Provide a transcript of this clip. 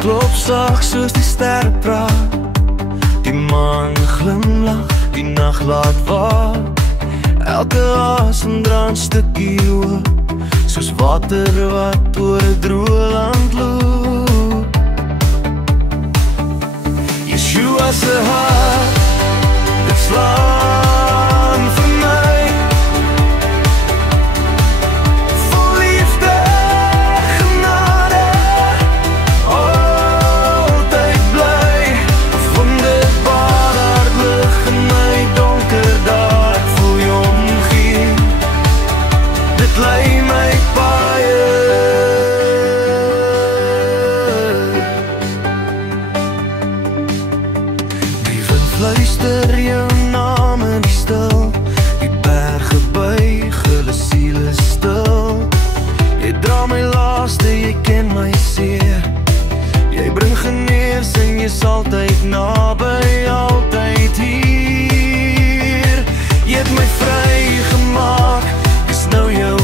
klop sag soos die sterre praat. Die maan glimlach, die nacht laat waak. Elke asem dra 'n stukkie hoop, soos water wat oor 'n droë land loop. Yeshua se hart, dit slaan vir my, vol liefde, genade, altyd bly, wonderbaar hartlig in my donker dae, ek voel jou omgee, dit lei my paie. Luister jou naam in die stil, die berge buig, hulle siele stil. Jy dra my laaste, jy ken my seer. Jy bring genees en jy's altyd naby, altyd hier. Jy het my vry gemaak, dis nou jou